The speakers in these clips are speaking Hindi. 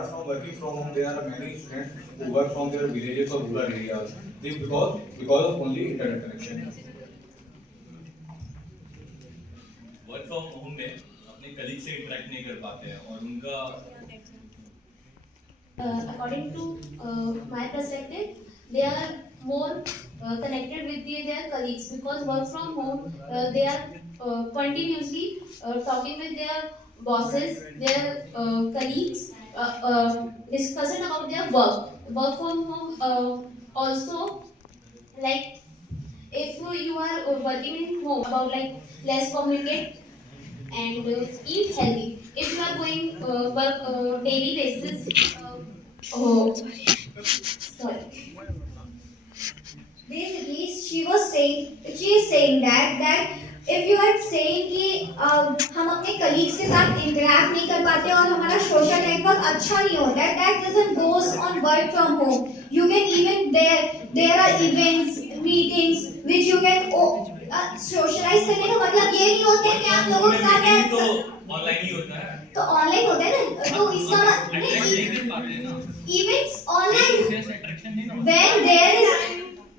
apart from working from home, there are many students who work from their villages or rural areas. This because of only internet connection. Work from home में अपने कलीग से इंटरेक्ट नहीं कर पाते हैं और उनका according to my perspective, they are more connected with their colleagues because work from home they are continuously talking with their bosses, their colleagues, discussing about their work. Work from home also, like if you are working in home about like less communicate and eat healthy. If you are going work daily basis, oh sorry. Basically, she is saying that if you are saying कि हम अपने colleagues के साथ interact नहीं कर पाते और हमारा social network अच्छा नहीं होता है, that doesn't goes on work from home. You can even there are events, meetings which you can socialize करने का मतलब ये नहीं होता है कि आप लोगों के साथ तो ऑनलाइन ही होता है, तो ऑनलाइन होता है ना, तो इसका events online when there is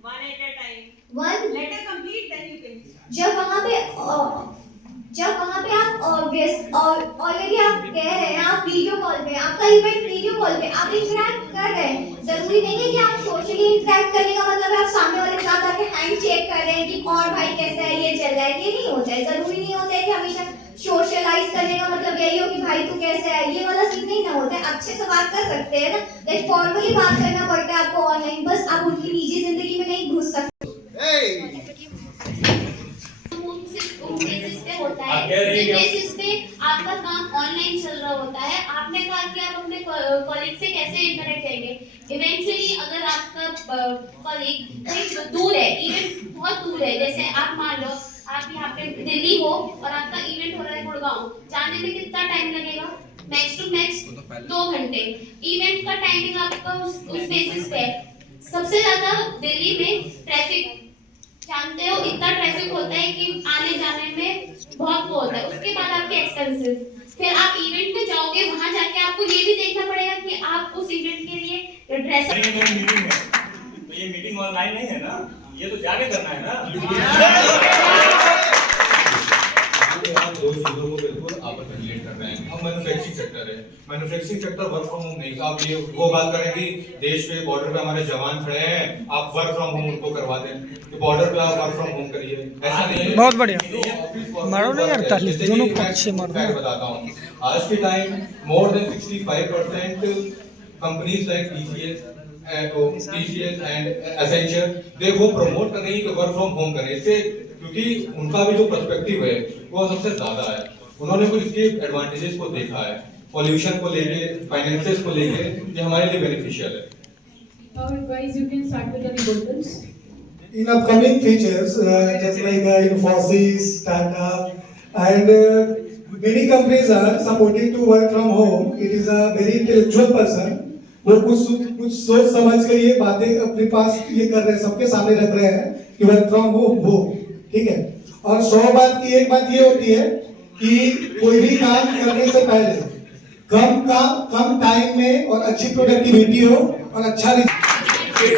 one at a time. one Let her complete, then you can. जब वहाँ पे आप ऑलरेडी आप कह रहे हैं, आप वीडियो कॉल पे, आपका इवेंट वीडियो कॉल पे आप इंटरेक्ट कर रहे हैं, जरूरी नहीं है कि आप सोशली इंटरेक्ट करने का मतलब है आप सामने वाले के साथ आके हैंड चेक कर रहे हैं कि और भाई कैसा है, ये चल रहा है, ये नहीं होता है। जरूरी नहीं होता है कि हमेशा सोशलाइज करने का मतलब यही हो कि भाई तू कैसा है, ये वाला सीन नहीं ना होता है। अच्छे से बात कर सकते हैं ना, लाइक फॉर्मली बात करना पड़ता है आपको ऑनलाइन, बस आप उनकी निजी जिंदगी में नहीं घुस सकते। होता है जिस बेसिस पे आपका काम ऑनलाइन चल रहा होता है। आपने कहा कि आप अपने कॉलीग से कैसे इंटरेक्ट करेंगे। इवेंचुअली अगर आपका कॉलीग कहीं दूर है, इवेंट बहुत दूर है, जैसे आप मान लो आप यहाँ पे दिल्ली हो और आपका इवेंट हो रहा है गुड़गांव, जाने में कितना टाइम लगेगा? मैक्स टू मैक्स 2 घंटे। इवेंट का टाइमिंग आपका उस बेसिस पे सबसे ज्यादा दिल्ली में ट्रैफिक, जानते हो इतना ट्रैफिक होता है कि आने जाने में बहुत वो होता है। उसके बाद आपके एक्सपेंसेस, फिर आप इवेंट में जाओगे, वहां जाके आपको ये भी देखना पड़ेगा कि आप उस इवेंट के लिए ड्रेस। तो ये मीटिंग ऑनलाइन नहीं है ना, ये तो जाके करना है ना। आप दो चीजों को बिल्कुल आपस में रिलेट कर रहे हैं। हम मैन्युफैक्चरिंग सेक्टर है, manufacturing sector work from home नहीं। आप ये वो बात करें कि देश पे बॉर्डर पे हमारे जवान खड़े हैं, आप वर्क फ्रॉम होम उनको करवा दें, तो बॉर्डर पे आप वर्क फ्रॉम होम करिए, ऐसा नहीं है। बहुत बढ़िया, मारो नहीं यार ताली, दोनों पक्ष से मारो। मैं बताता हूँ, आज के time more than 65% companies like TCS and Accenture they वो प्रमोट कर रही है कि वर्क फ्रॉम होम करें, इससे क्योंकि उनका भी जो पर्सपेक्टिव है वो सबसे ज्यादा है। उन्होंने कुछ इसके एडवांटेजेस को देखा है, पॉल्यूशन को लेके, फाइनेंसेस को लेके, ये हमारे लिए बेनिफिशियल है। Now, guys, you can start with the rebuttals. In upcoming features, just like Infosys, Tata, and many companies are supporting to work from home. It is a very intellectual person. वो कुछ सोच समझ कर ये बातें अपने पास ये कर रहे हैं, सबके सामने रख रहे हैं कि वर्क फ्रॉम होम हो, ठीक है। और 100 बात की एक बात ये होती है कि कोई भी काम करने से पहले कम टाइम में और अच्छी प्रोडक्टिविटी हो और अच्छा it's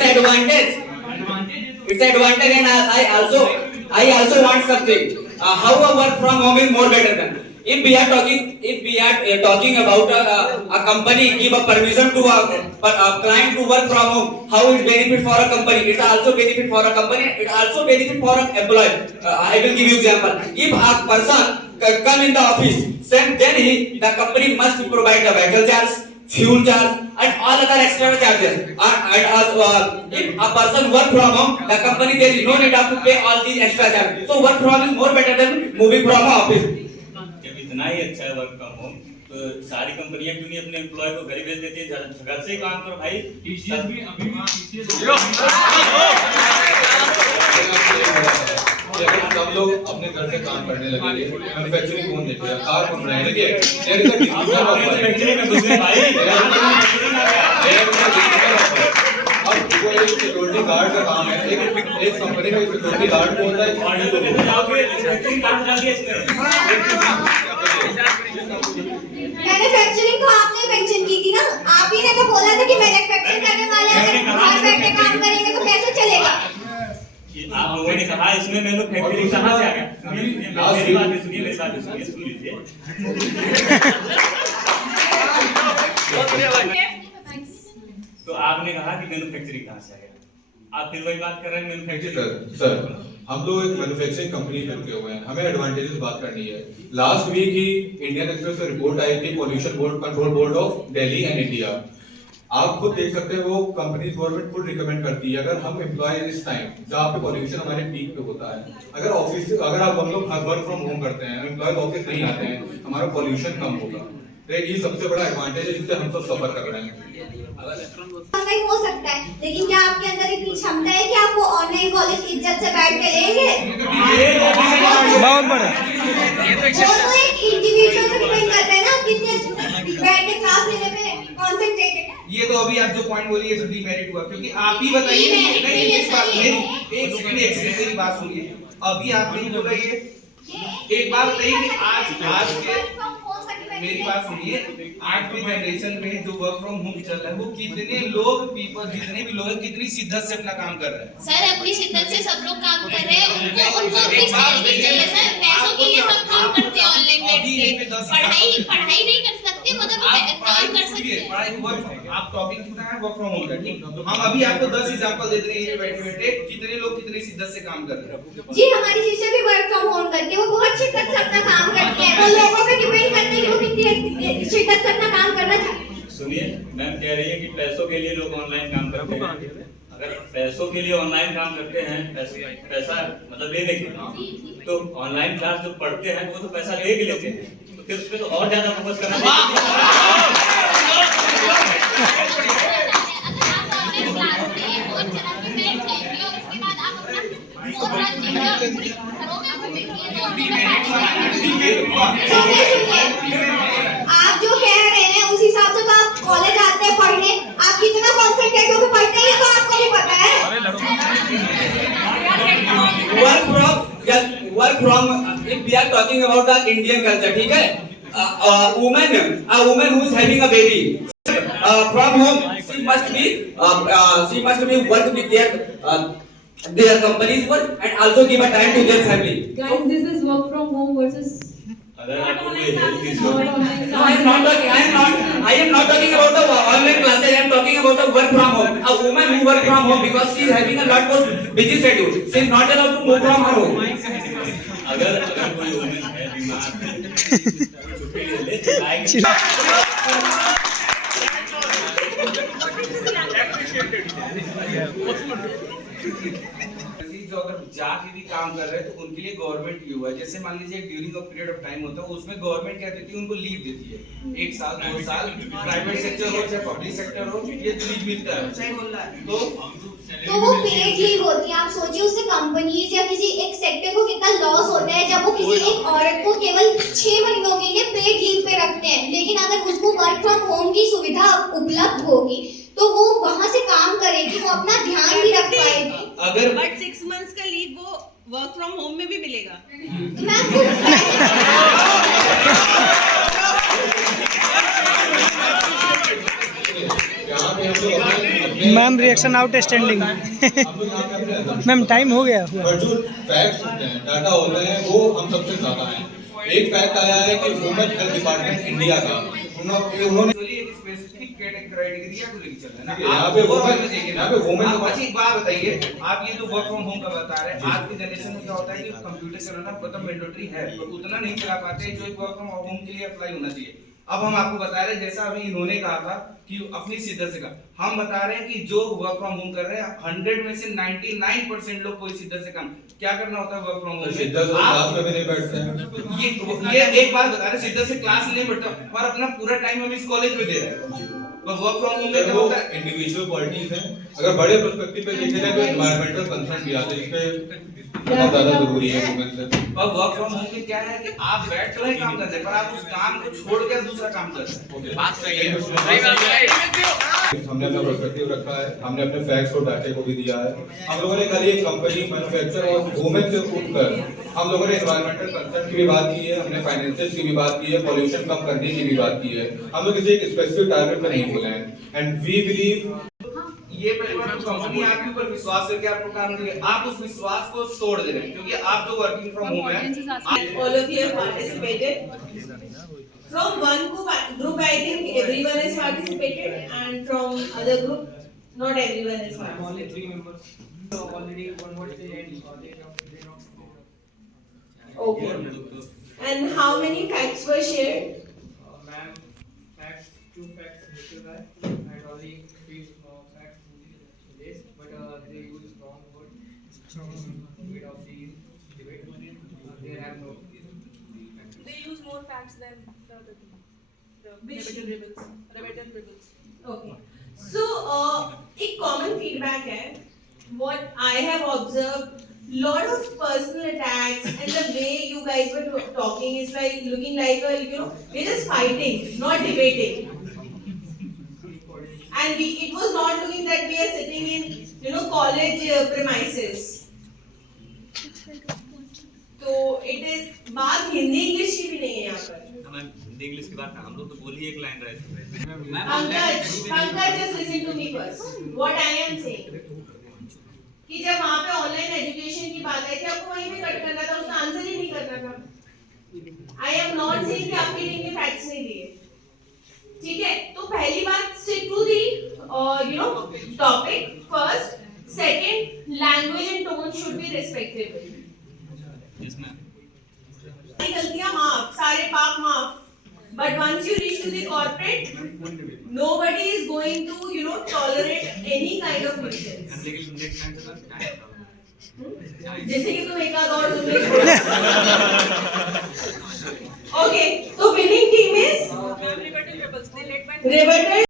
advantage and I also want something. How a work from home is more better than if we are talking about a company give a permission to a client to work from home. How it benefit for a company? It also benefit for a company. It also benefit for an employee. I will give you example. If a person come in the office, then the company must provide the vehicle charge, fuel charge, and all other extra charges. If a person work from home, the company there is no need to pay all these extra charges. So work from home is more better than moving from office. जब इतना ही अच्छा है वर्क फ्रॉम होम, तो सारी कंपनियां क्यों नहीं अपने एम्प्लॉय को घर भेज देती है? घर से ही काम करो भाई। TCS भी अभी सब लोग अपने घर से काम करने लगे, मैन्युफैक्चरिंग कौन देखेगा, कार कौन बनाएगा? देखिए there is a difference of manufacturing में दूसरे भाई अब कोई सिक्योरिटी गार्ड का काम है, एक कंपनी में सिक्योरिटी गार्ड को होता है, मैन्युफैक्चरिंग तो आपने मेंशन की थी ना, मैन्युफैक्चरिंग कहाँ से आ गया? मेरी बात सुनिए, सुन लीजिए। तो आपने कहा कि मैन्युफैक्चरिंग कहाँ से आ गया? आप फिर वही बात कर रहे हैं मैन्युफैक्चरिंग। सर हम लोग एक मैन्युफैक्चरिंग कंपनी में रुके हुए हैं, हमें एडवांटेजेस बात करनी है। लास्ट वीक ही इंडियन एक्सप्रेस से रिपोर्ट आई थी pollution board control board of Delhi and India. आप खुद देख सकते हैं वो कंपनी गवर्नमेंट खुद रिकमेंड करती है अगर हम एम्प्लॉय इस टाइम जहाँ पे पॉल्यूशन हमारे पीक पे होता है, अगर हम लोग वर्क फ्रॉम होम करते हैं, एम्प्लॉय ऑफिस नहीं आते हैं, हमारा पॉल्यूशन कम होगा। तो ये सबसे बड़ा एडवांटेज है जिससे हम सब सफर कर रहे हैं। ऑनलाइन हो सकता है, लेकिन क्या आपके अंदर इतनी क्षमता है कि आप वो ऑनलाइन कॉलेज इज्जत से बैठ के लेंगे? बहुत बड़ा वो तो एक इंडिविजुअल पे डिपेंड करता है ना, कितने बैठ के क्लास लेने पे कंसंट्रेटेड है। ये तो अभी आप जो पॉइंट बोली है तो डीमेरिट हुआ, क्योंकि आप ही बताइए एक सेकंड मेरी बात सुनिए। अभी आपने ही बोला ये एक बात बताइए कि आज के मेरी बात सुनिए, आज की जनरेशन में जो वर्क फ्रॉम होम चल रहा है वो कितने लोग जितने भी लोग हैं कितनी शिद्दत से अपना काम कर रहे हैं। सर अपनी शिद्दत से सब लोग काम कर रहे हैं, उनको अपनी सैलरी चाहिए सर, पैसों के लिए सब काम करते हैं ऑनलाइन बैठ के, पढ़ाई नहीं कर सकते मगर काम कर सकते हैं। आप टॉपिक कितना है वर्क फ्रॉम होम का, ठीक, हम अभी आपको 10 एग्जांपल दे रहे हैं बैठे बैठे कितने लोग कितनी शिद्दत से काम कर रहे हैं। जी हमारी सिस्टर भी वर्क फ्रॉम होम करके वो बहुत शिद्दत से अपना काम करते हैं, वो लोगों पे डिपेंड करते हैं कि वो कितनी शिद्दत से अपना काम करना चाहते हैं। सुनिए, मैम कह रही है कि पैसों के लिए लोग ऑनलाइन काम करते हैं। अगर पैसों के लिए ऑनलाइन काम करते हैं, पैसा मतलब लेने के लिए, तो ऑनलाइन क्लास जो पढ़ते हैं वो तो पैसा ले के लेते हैं, तो फिर उस पे तो और ज्यादा फोकस करना चाहिए। आप जो कह रहे हैं उस हिसाब से तो आप कॉलेज आते हैं पढ़ने, आप कितना कॉन्सेंट्रेट होकर पढ़ते हैं तो आपको भी पता है। Work from if we are talking about the Indian culture, ठीक है, a woman who is having a baby from home, she must be work with their company's work and also give a time to their family. Guys, this is work from home versus अगर आपको कोई हेल्थ इशू no है, online No, I am not talking about the online classes. I am talking about the work from home. A woman who work from home because she is having a lot more busy schedule. She is not allowed to move from her home. अगर कोई वुमेन है बीमार है, छुट्टी ले ले तो आएगी। जो अगर जाके भी काम कर रहे हैं तो उनके लिए गवर्नमेंट ये हुआ है, जैसे मान लीजिए during a period of time होता है उसमें गवर्नमेंट क्या देती है, उनको लीव देती है, 1 साल 2 साल, प्राइवेट सेक्टर हो चाहे पब्लिक सेक्टर हो, ये लीव मिलता है। सही बोल रहा है। तो वो पेड लीव होती है। आप सोचिए उससे कंपनीज या किसी एक सेक्टर को कितना लॉस होता है जब वो किसी एक औरत को केवल 6 महीनों के लिए पेड लीव पे रखते हैं, लेकिन अगर उसको वर्क फ्रॉम होम की सुविधा उपलब्ध होगी तो वो वहां से काम करेगी, वो अपना ध्यान भी रख पाएगी। अगर बट 6 months का लीव वो वर्क फ्रॉम होम में भी मिलेगा। तो मैं खुद यहाँ पे हम लोग अपने ma'am reaction outstanding. Ma'am time हो गया हुआ। पर जो फैक्ट्स होते हैं, डाटा होते हैं, वो हम सबसे ज्यादा हैं। एक फैक्ट आया है कि वुमेन हेल्थ डिपार्टमेंट इंडिया का उन्होंने स्पेसिफिक क्राइटेरिया को लेकर चल रहा है ना, यहाँ पे वुमेन अच्छा एक बात बताइए, आप ये जो वर्क फ्रॉम होम का बता रहे हैं, आज की जनरेशन में क्या होता है कि कंप्यूटर चलाना मतलब मैंडेटरी है, पर उतना नहीं चला पाते जो एक वर्क फ्रॉम होम के लिए अप्लाई होना चाहिए। अब हम आपको बता रहे हैं, जैसा अभी इन्होंने कहा था कि अपनी शिद्दत से काम, हम बता रहे हैं कि जो वर्क फ्रॉम होम कर रहे हैं 100 में से 99% लोग कोई शिद्दत से काम क्या करना होता है वर्क फ्रॉम होम में, क्लास में भी नहीं बैठते हैं। ये एक बात बता रहे हैं, शिद्दत से क्लास नहीं बैठता पर अपना पूरा टाइम हम इस कॉलेज में दे रहे हैं। वर्क फ्रॉम होम में क्या होता है, इंडिविजुअल क्वालिटीज हैं। अगर बड़े पर्सपेक्टिव पे देखे जाए तो एनवायरमेंटल कंसर्न भी आते हैं, जिसपे बहुत ज्यादा जरूरी है वुमेन से। और वर्क फ्रॉम होम में क्या है कि आप बैठ तो नहीं काम करते पर आप उस काम को छोड़कर दूसरा काम कर रहे हैं। बात सही है। हमने अपना पर्सपेक्टिव रखा है, हमने अपने फैक्ट्स और डाटे को भी दिया है। हम लोगों ने खाली एक कंपनी मैन्युफैक्चर और वुमेन से उठकर हम लोगों ने एनवायरमेंटल कंसर्न की भी बात की है, हमने फाइनेंसेस की भी बात की है, पॉल्यूशन कम करने की भी बात की है। हम लोग किसी एक स्पेसिफिक टारगेट पर नहीं बोले हैं। एंड वी बिलीव ये पहली बार तो कंपनी आपके ऊपर विश्वास करके आपको काम दिया, आप उस विश्वास को तोड़ दे रहे हैं, क्योंकि आप जो वर्किंग फ्रॉम होम है All of you have participated. From one group, I think everyone has participated, and from other group, not everyone has participated. Only 3 members. So already one word say and they not. Okay. And how many facts were shared? Ma'am, facts, 2 facts little guy and only 3 facts this, but they use wrong word mid of the debate. They have no. They use more facts than the other thing. Rebuttal rebels. Okay. So, एक common feedback है. What I have observed, lot of personal attacks, and the way you guys were talking is like looking like we're just fighting, not debating. And it was not looking that we are sitting in college premises. तो it is बात हिंदी इंग्लिश की भी नहीं है यहाँ पर. मैम हिंदी इंग्लिश की बात हम लोग तो बोल ही एक लाइन रहे थे। Pankaj, just listen to me first. What I am saying, कि जब वहाँ पे ऑनलाइन एजुकेशन की बात आई थी, आपको वहीं पे कट करना था, उसका आंसर ही नहीं करना था. I am not saying कि आपके लिए इनके फैक्ट्स नहीं दिए, ठीक है? तो पहली बात, stick to the topic first. Second, language and tone should be respectable. Yes, ma'am. गलतियां माफ, सारे पाप माफ. But once you reach to the corporate, nobody is going to tolerate any kind of nuisance. लेकिन नेक्स्ट टाइम से टाइम जैसे कि तुम एक आध और सुन रहे ओके, तो विनिंग टीम इज rebuttal